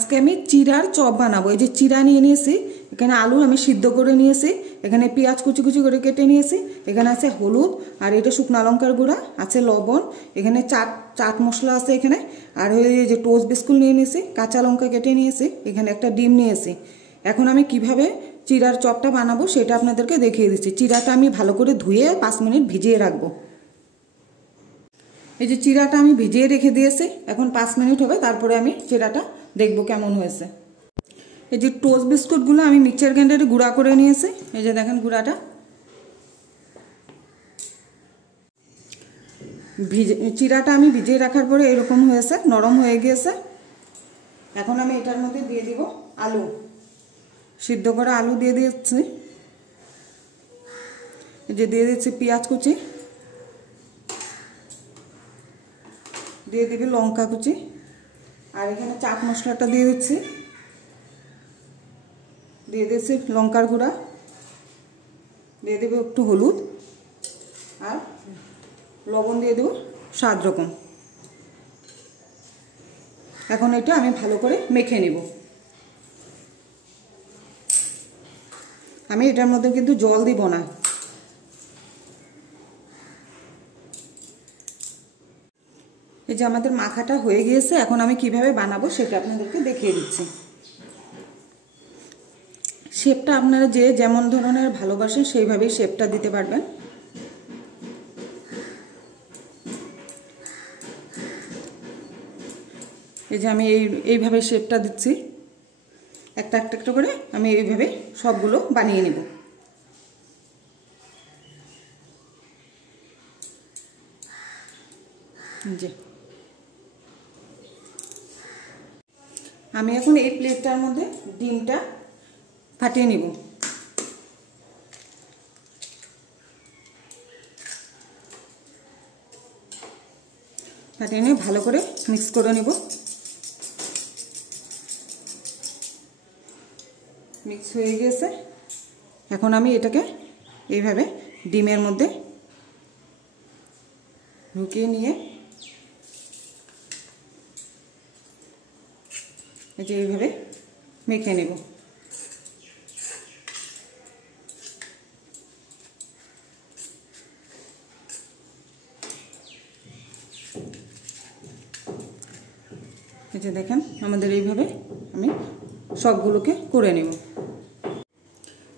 আজকে আমি চিড়ার চপ বানাবো। এই যে চিড়া নিয়ে নিয়েছি, এখানে আলু আমি সিদ্ধ করে নিয়েছি, এখানে পেঁয়াজ কুচি কুচি করে কেটে নিয়েছি, এখানে আছে হলুদ, আর এটা শুকনো লঙ্কার গুঁড়া, আছে লবণ, এখানে চাট মশলা আছে এখানে, আর এই যে টোস্ট বিস্কুট নিয়ে নিয়েছি, কাঁচা লঙ্কা কেটে নিয়েছি, এখানে একটা ডিম নিয়েছি। এখন আমি কিভাবে চিড়ার চপটা বানাবো সেটা আপনাদেরকে দেখিয়ে দিচ্ছি। চিড়াটা আমি ভালো করে ধুয়ে 5 মিনিট ভিজিয়ে রাখবো। এই যে চিড়াটা আমি ভিজিয়ে রেখে দিয়েছি, এখন 5 মিনিট হবে, তারপরে আমি চিড়াটা দেখবো কেমন হয়েছে। এই যে টোস্ট বিস্কুটগুলো আমি মিক্সচার গ্রাইন্ডারে গুঁড়া করে নিয়েছি, এই যে দেখেন গুঁড়াটা। চিড়াটা আমি ভিজিয়ে রাখার পরে এরকম হয়েছে, নরম হয়ে গিয়েছে। এখন আমি এটার মধ্যে দিয়ে দিব আলু, সিদ্ধ করা আলু দিয়ে দিচ্ছি। এই যে দিয়ে দিচ্ছি পেঁয়াজ কুচি, দিয়ে দিবি লঙ্কা কুচি, আর এখানে চাট মশলাটা দিয়ে দিচ্ছি, দিয়ে দিচ্ছি লঙ্কার গুঁড়া, দিয়ে দেবো একটু হলুদ, আর লবণ দিয়ে দেবো স্বাদ রকম। এখন এটা আমি ভালো করে মেখে নেব। আমি এটার মধ্যে কিন্তু জল দিব না। এই যে আমাদের মাখাটা হয়ে গিয়েছে, এখন আমি কিভাবে বানাবো সেটা আপনাদেরকে দেখিয়ে দিচ্ছি। শেপটা আপনারা যে যেমন ধরনের ভালোবাসেন সেইভাবেই শেপটা দিতে পারবেন। এই যে আমি এইভাবে শেপটা দিচ্ছি, একটা একটা করে আমি এইভাবে সবগুলো বানিয়ে নেব। যে আমি এখন এই প্লেটটার মধ্যে ডিমটা ফাটিয়ে নিব। ফাটিয়ে নিয়ে ভালো করে মিক্স করে নেব। মিক্স হয়ে গেছে, এখন আমি এটাকে এইভাবে ডিমের মধ্যে ঢুকিয়ে নিয়ে এই যে এইভাবে মেখে নেব। এই যে দেখেন আমাদের এইভাবে আমি সবগুলোকে করে নেব।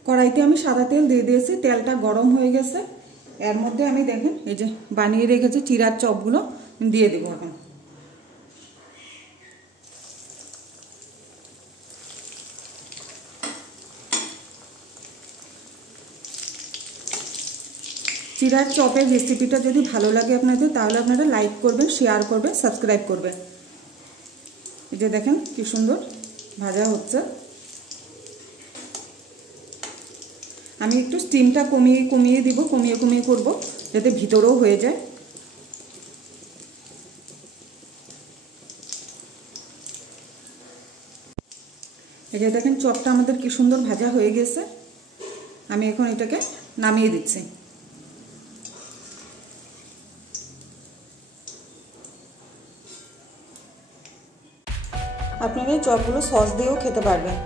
কড়াইতে আমি সাদা তেল দিয়ে দিয়েছি, তেলটা গরম হয়ে গেছে। এর মধ্যে আমি দেখেন এই যে বানিয়ে রেখেছি চিড়ার চপগুলো দিয়ে দেবো। এখন চিড়ার চপের রেসিপিটা যদি ভালো লাগে আপনাদের, তাহলে আপনারা লাইক করবেন, শেয়ার করবেন, সাবস্ক্রাইব করবেন। এই যে দেখেন কি সুন্দর ভাজা হচ্ছে। আমি একটু স্টিমটা কমিয়ে দিব, কমিয়ে করব যাতে ভিতরেও হয়ে যায়। এই যে দেখেন চপটা আমাদের কি সুন্দর ভাজা হয়ে গেছে। আমি এখন এটাকে নামিয়ে দিচ্ছি। আপনারা এই চপগুলো সস দিয়েও খেতে পারবেন।